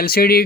LCD